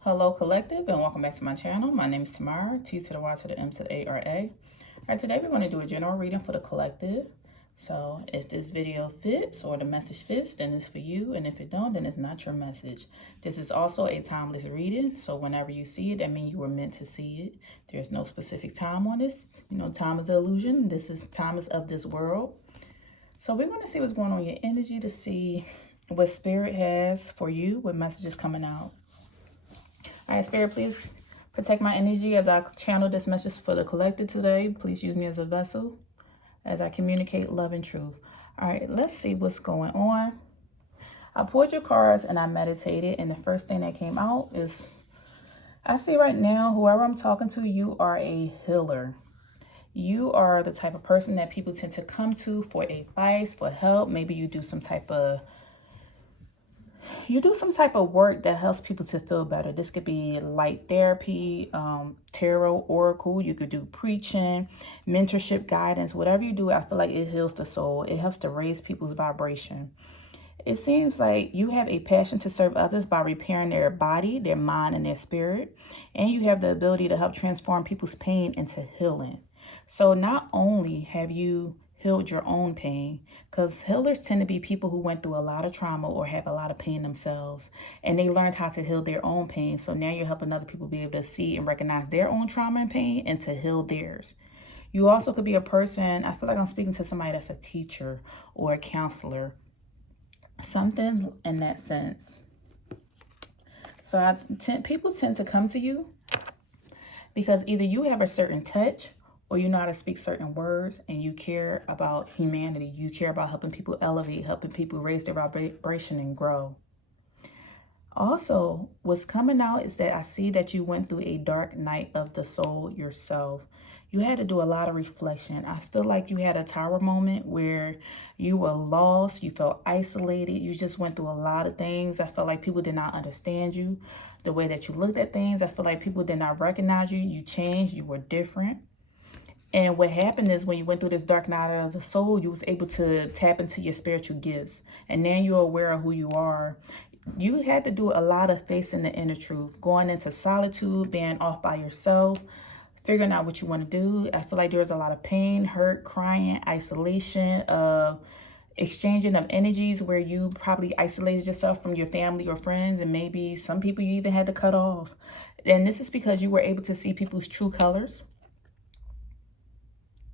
Hello collective, and welcome back to my channel. My name is Tamara, T to the Y to the M to the A-R-A. Alright, today we're going to do a general reading for the collective. So if this video fits or the message fits, then it's for you, and if it don't, then it's not your message. This is also a timeless reading, so whenever you see it, that means you were meant to see it. There's no specific time on this. You know, time is an illusion. Time is of this world. So we're going to see what's going on in your energy to see what spirit has for you, what messages coming out. All right, Spirit, please protect my energy as I channel this message for the collective today. Please use me as a vessel as I communicate love and truth. All right, let's see what's going on. I pulled your cards and I meditated, and the first thing that came out is, I see right now, whoever I'm talking to, you are a healer. You are the type of person that people tend to come to for advice, for help. Maybe you do some type of work that helps people to feel better. This could be light therapy, tarot, oracle. You could do preaching, mentorship, guidance. Whatever you do, I feel like it heals the soul. It helps to raise people's vibration. It seems like you have a passion to serve others by repairing their body, their mind, and their spirit. And you have the ability to help transform people's pain into healing. So not only have you healed your own pain, because healers tend to be people who went through a lot of trauma or have a lot of pain themselves, and they learned how to heal their own pain. So now you're helping other people be able to see and recognize their own trauma and pain and to heal theirs. You also could be a person, I feel like I'm speaking to somebody that's a teacher or a counselor, something in that sense. So people tend to come to you because either you have a certain touch, or you know how to speak certain words, and you care about humanity. You care about helping people elevate, helping people raise their vibration and grow. Also, what's coming out is that I see that you went through a dark night of the soul yourself. You had to do a lot of reflection. I feel like you had a tower moment where you were lost, you felt isolated, you just went through a lot of things. I felt like people did not understand you, the way that you looked at things. I feel like people did not recognize you. You changed, you were different. And what happened is when you went through this dark night as a soul, you was able to tap into your spiritual gifts. And now you're aware of who you are. You had to do a lot of facing the inner truth, going into solitude, being off by yourself, figuring out what you want to do. I feel like there's a lot of pain, hurt, crying, isolation, exchanging of energies where you probably isolated yourself from your family or friends, and maybe some people you even had to cut off. And this is because you were able to see people's true colors.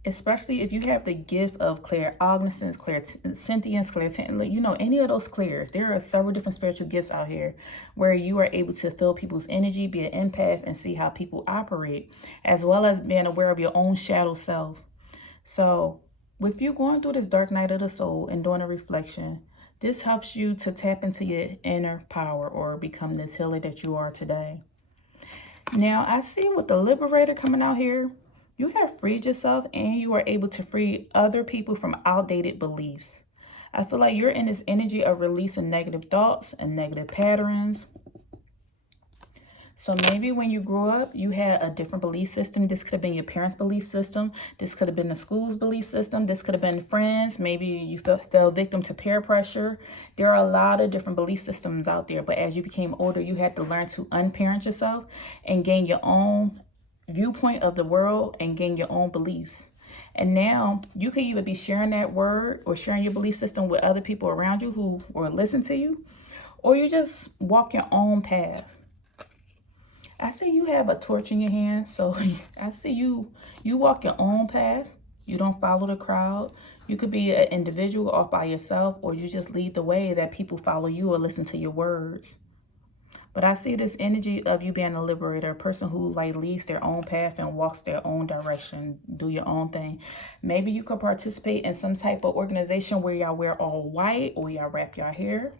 Especially if you have the gift of claircognizance, clairsentience, you know, any of those clairs. There are several different spiritual gifts out here where you are able to feel people's energy, be an empath, and see how people operate, as well as being aware of your own shadow self. So with you going through this dark night of the soul and doing a reflection, this helps you to tap into your inner power or become this healer that you are today. Now, I see with the Liberator coming out here, you have freed yourself and you are able to free other people from outdated beliefs. I feel like you're in this energy of releasing negative thoughts and negative patterns. So maybe when you grew up, you had a different belief system. This could have been your parents' belief system. This could have been the school's belief system. This could have been friends. Maybe you fell victim to peer pressure. There are a lot of different belief systems out there. But as you became older, you had to learn to unparent yourself and gain your own viewpoint of the world and gain your own beliefs. And now you could either be sharing that word or sharing your belief system with other people around you who will listen to you, or you just walk your own path. I see you have a torch in your hand, so I see you walk your own path. You don't follow the crowd. You could be an individual off by yourself, or you just lead the way that people follow you or listen to your words. But I see this energy of you being a liberator, a person who like leads their own path and walks their own direction, do your own thing. Maybe you could participate in some type of organization where y'all wear all white or y'all wrap your hair.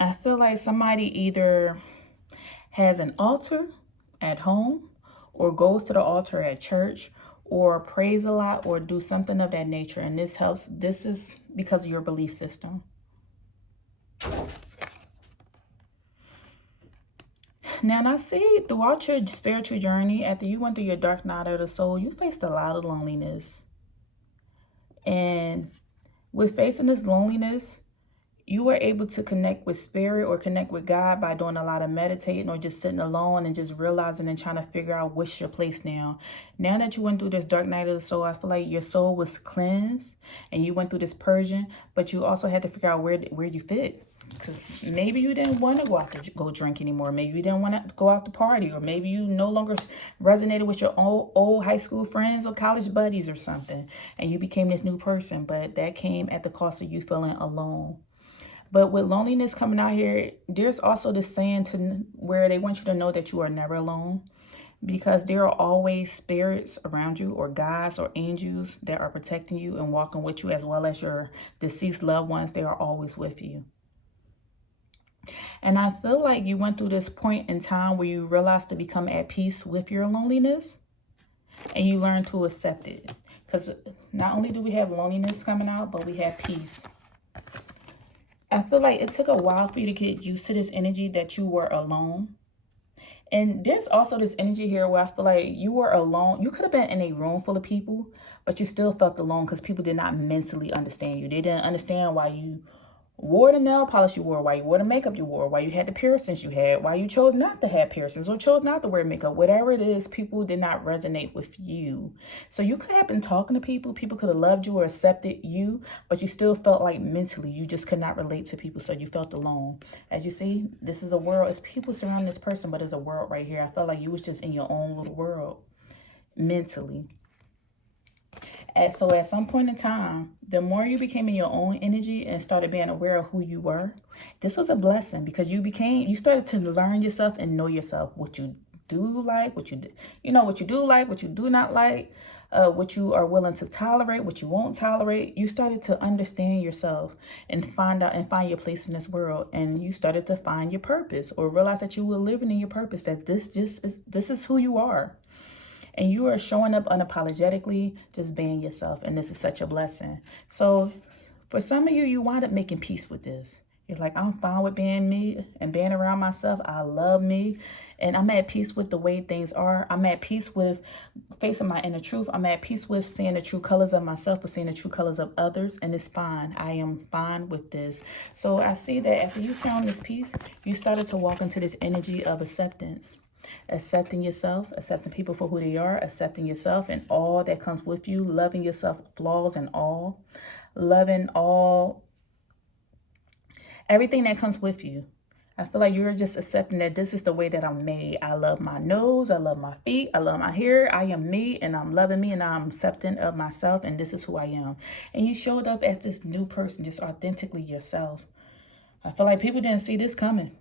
I feel like somebody either has an altar at home or goes to the altar at church or prays a lot or do something of that nature. And this helps. This is because of your belief system. Now, I see throughout your spiritual journey, after you went through your dark night of the soul, you faced a lot of loneliness. And with facing this loneliness, You were able to connect with spirit or connect with God by doing a lot of meditating or just sitting alone and just realizing and trying to figure out what's your place now. Now that you went through this dark night of the soul, I feel like your soul was cleansed and you went through this purging, but you also had to figure out where you fit. Because maybe you didn't want to go out to go drink anymore. Maybe you didn't want to go out to party. Or maybe you no longer resonated with your old high school friends or college buddies or something. And you became this new person. But that came at the cost of you feeling alone. But with loneliness coming out here, there's also this saying to where they want you to know that you are never alone, because there are always spirits around you, or guides or angels that are protecting you and walking with you, as well as your deceased loved ones. They are always with you. And I feel like you went through this point in time where you realized to become at peace with your loneliness and you learn to accept it. Because not only do we have loneliness coming out, but we have peace. I feel like it took a while for you to get used to this energy that you were alone. And there's also this energy here where I feel like you were alone. You could have been in a room full of people, but you still felt alone because people did not mentally understand you. They didn't understand why you wore the nail polish you wore, why you wore the makeup you wore, why you had the piercings you had, why you chose not to have piercings or chose not to wear makeup. Whatever it is, people did not resonate with you. So you could have been talking to people. People could have loved you or accepted you, but you still felt like mentally you just could not relate to people. So you felt alone. As you see, this is a world. It's people surrounding this person, but it's a world right here. I felt like you was just in your own little world mentally. So at some point in time, the more you became in your own energy and started being aware of who you were, this was a blessing, because you started to learn yourself and know yourself, what you do like, what you do like, what you do not like, what you are willing to tolerate, what you won't tolerate. You started to understand yourself and find your place in this world. And you started to find your purpose, or realize that you were living in your purpose, that this is who you are. And you are showing up unapologetically, just being yourself. And this is such a blessing. So for some of you, you wind up making peace with this. You're like, I'm fine with being me and being around myself. I love me. And I'm at peace with the way things are. I'm at peace with facing my inner truth. I'm at peace with seeing the true colors of myself or seeing the true colors of others. And it's fine. I am fine with this. So I see that after you found this peace, you started to walk into this energy of acceptance. Accepting yourself, accepting people for who they are, accepting yourself and all that comes with you, loving yourself, flaws and all, loving everything that comes with you. I feel like you're just accepting that this is the way that I'm made. I love my nose, I love my feet, I love my hair, I am me, and I'm loving me, and I'm accepting of myself, and this is who I am. And you showed up as this new person, just authentically yourself. I feel like people didn't see this coming.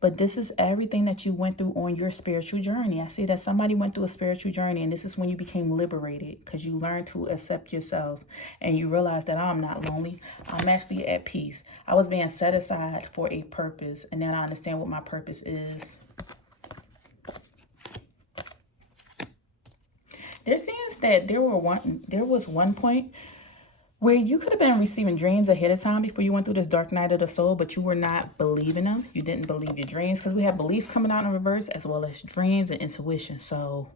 But this is everything that you went through on your spiritual journey. I see that somebody went through a spiritual journey, and this is when you became liberated, because you learned to accept yourself and you realized that I'm not lonely. I'm actually at peace. I was being set aside for a purpose, and then I understand what my purpose is. There seems that there was one point where you could have been receiving dreams ahead of time before you went through this dark night of the soul, but you were not believing them. You didn't believe your dreams, because we have belief coming out in reverse, as well as dreams and intuition. So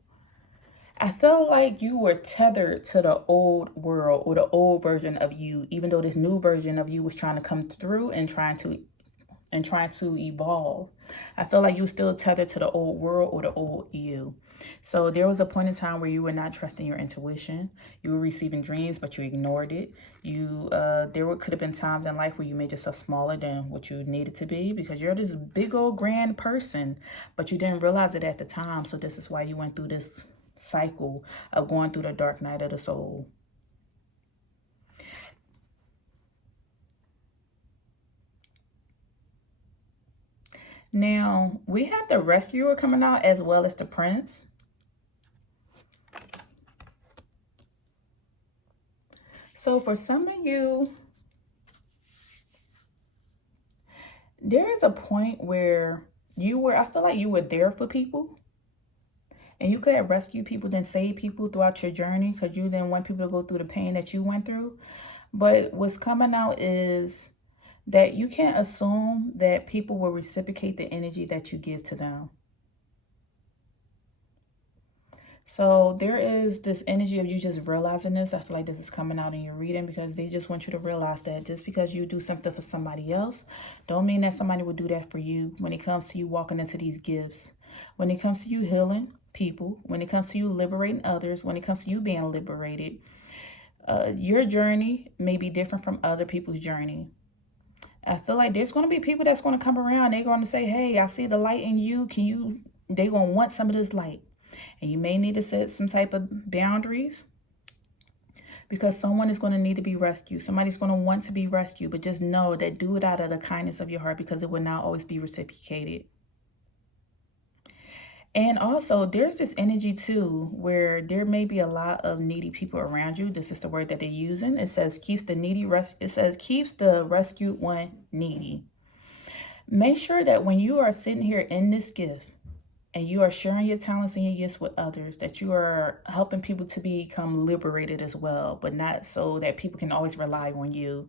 I feel like you were tethered to the old world, or the old version of you, even though this new version of you was trying to come through and trying to evolve. I feel like you were still tethered to the old world or the old you. So there was a point in time where you were not trusting your intuition. You were receiving dreams, but you ignored it. Could have been times in life where you made yourself smaller than what you needed to be, because you're this big old grand person, but you didn't realize it at the time. So this is why you went through this cycle of going through the dark night of the soul. Now, we have the rescuer coming out, as well as the prince. So for some of you, there is a point where I feel like you were there for people. And you could have rescued people, then saved people throughout your journey, because you didn't want people to go through the pain that you went through. But what's coming out is that you can't assume that people will reciprocate the energy that you give to them. So there is this energy of you just realizing this. I feel like this is coming out in your reading because they just want you to realize that just because you do something for somebody else, don't mean that somebody will do that for you when it comes to you walking into these gifts. When it comes to you healing people, when it comes to you liberating others, when it comes to you being liberated, your journey may be different from other people's journey. I feel like there's going to be people that's going to come around. They're going to say, hey, I see the light in you. Can you, they're going to want some of this light. And you may need to set some type of boundaries because someone is going to need to be rescued. Somebody's going to want to be rescued, but just know that do it out of the kindness of your heart because it will not always be reciprocated. And also, there's this energy too where there may be a lot of needy people around you. This is the word that they're using. It says keeps the keeps the rescued one needy. Make sure that when you are sitting here in this gift and you are sharing your talents and your gifts with others, that you are helping people to become liberated as well, but not so that people can always rely on you.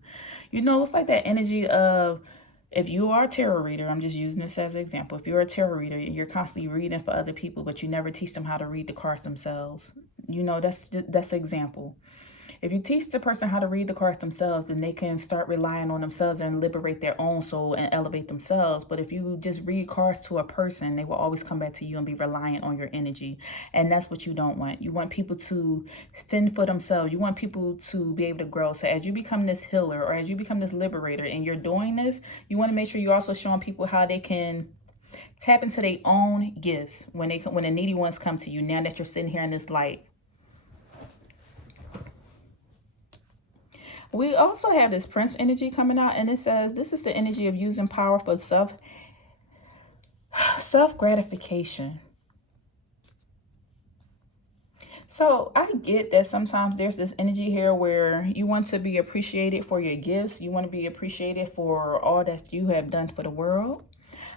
You know, it's like that energy of, if you are a tarot reader, I'm just using this as an example. If you're a tarot reader and you're constantly reading for other people, but you never teach them how to read the cards themselves, you know, that's an example. If you teach the person how to read the cards themselves, then they can start relying on themselves and liberate their own soul and elevate themselves. But if you just read cards to a person, they will always come back to you and be reliant on your energy. And that's what you don't want. You want people to fend for themselves. You want people to be able to grow. So as you become this healer or as you become this liberator and you're doing this, you want to make sure you're also showing people how they can tap into their own gifts when the needy ones come to you, now that you're sitting here in this light. We also have this Prince energy coming out, and it says this is the energy of using power for self-gratification. So I get that sometimes there's this energy here where you want to be appreciated for your gifts. You want to be appreciated for all that you have done for the world.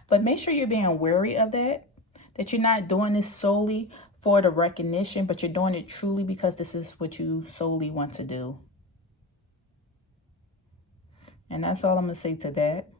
But make sure you're being wary of that you're not doing this solely for the recognition, but you're doing it truly because this is what you solely want to do. And that's all I'm going to say to that.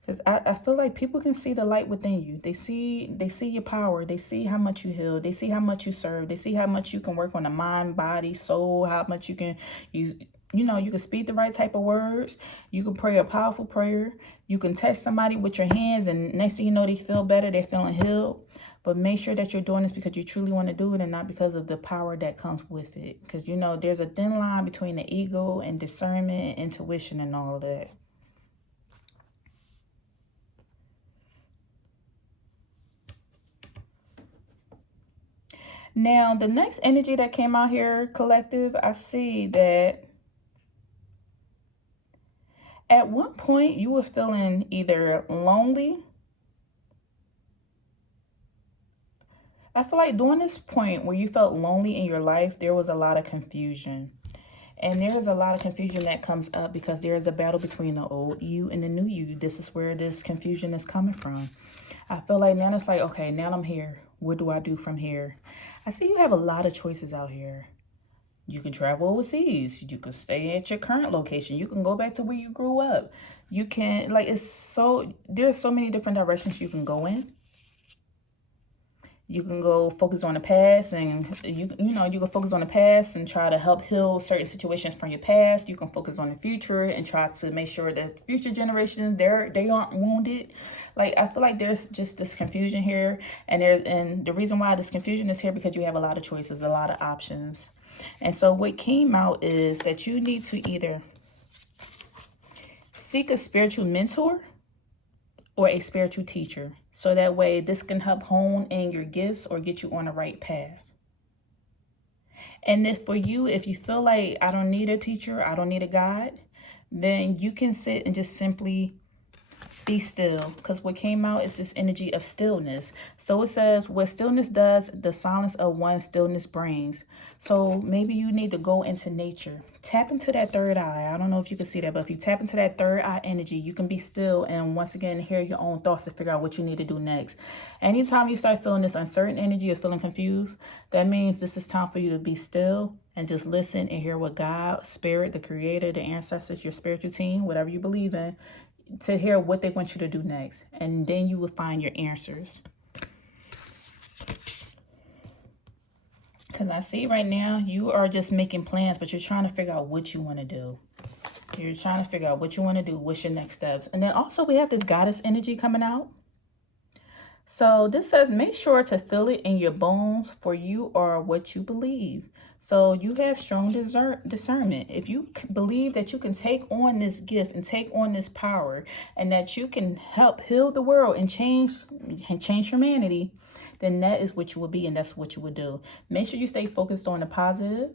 Because I feel like people can see the light within you. They see your power. They see how much you heal. They see how much you serve. They see how much you can work on the mind, body, soul, how much you can use. You know, you can speak the right type of words. You can pray a powerful prayer. You can touch somebody with your hands, and next thing you know, they feel better. They're feeling healed. But make sure that you're doing this because you truly want to do it and not because of the power that comes with it. Because, you know, there's a thin line between the ego and discernment and intuition and all of that. Now, the next energy that came out here, collective, I see that at one point you were feeling either lonely. I feel like during this point where you felt lonely in your life, there was a lot of confusion. And there's a lot of confusion that comes up because there is a battle between the old you and the new you. This is where this confusion is coming from. I feel like now it's like, okay, now I'm here. What do I do from here? I see you have a lot of choices out here. You can travel overseas. You can stay at your current location. You can go back to where you grew up. You can, like, there's so many different directions you can go in. You can go focus on the past, and you can focus on the past and try to help heal certain situations from your past. You can focus on the future and try to make sure that future generations, they aren't wounded. Like, I feel like there's just this confusion here, and the reason why this confusion is here because you have a lot of choices, a lot of options. And so what came out is that you need to either seek a spiritual mentor or a spiritual teacher. So that way this can help hone in your gifts or get you on the right path. And if for you, if you feel like I don't need a teacher, I don't need a guide, then you can sit and just simply be still, because what came out is this energy of stillness. So it says, what stillness does, the silence of one stillness brings. So maybe you need to go into nature. Tap into that third eye. I don't know if you can see that, but if you tap into that third eye energy, you can be still and once again hear your own thoughts to figure out what you need to do next. Anytime you start feeling this uncertain energy or feeling confused, that means this is time for you to be still and just listen and hear what God, Spirit, the Creator, the ancestors, your spiritual team, whatever you believe in, to hear what they want you to do next. And then you will find your answers. Because I see right now you are just making plans, but you're trying to figure out what you want to do. You're trying to figure out what you want to do. What's your next steps? And then also we have this goddess energy coming out. So this says, make sure to feel it in your bones, for you are what you believe. So you have strong discernment. If you believe that you can take on this gift and take on this power, and that you can help heal the world and change humanity, then that is what you will be, and that's what you will do. Make sure you stay focused on the positive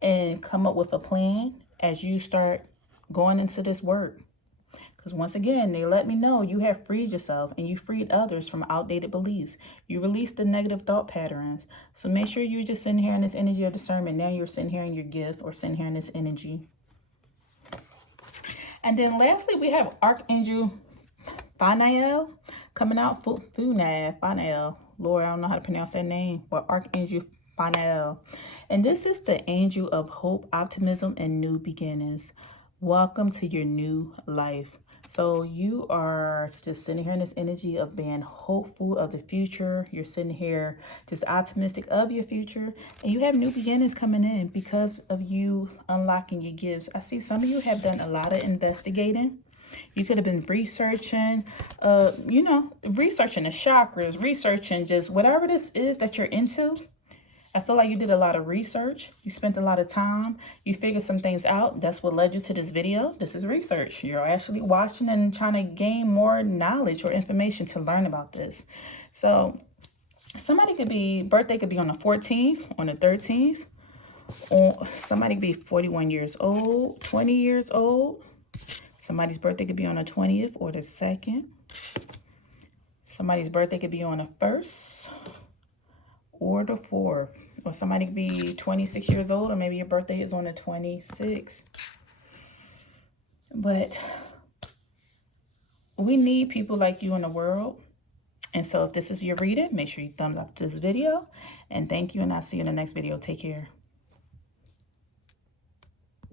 and come up with a plan as you start going into this work. Because once again, they let me know you have freed yourself and you freed others from outdated beliefs. You released the negative thought patterns. So make sure you're just sitting here in this energy of discernment. Now you're sitting here in your gift, or sitting here in this energy. And then lastly, we have Archangel Phaneal coming out. Phaneal. Lord, I don't know how to pronounce that name, but Archangel Phaneal. And this is the angel of hope, optimism, and new beginnings. Welcome to your new life. So you are just sitting here in this energy of being hopeful of the future. You're sitting here just optimistic of your future. And you have new beginnings coming in because of you unlocking your gifts. I see some of you have done a lot of investigating. You could have been researching, researching the chakras, researching just whatever this is that you're into. I feel like you did a lot of research. You spent a lot of time. You figured some things out. That's what led you to this video. This is research. You're actually watching and trying to gain more knowledge or information to learn about this. So somebody birthday could be on the 14th, on the 13th. Or somebody could be 41 years old, 20 years old. Somebody's birthday could be on the 20th or the 2nd. Somebody's birthday could be on the 1st or the 4th. Or somebody could be 26 years old, or maybe your birthday is on the 26th. But we need people like you in the world. And so if this is your reading, make sure you thumbs up this video. And thank you, and I'll see you in the next video. Take care.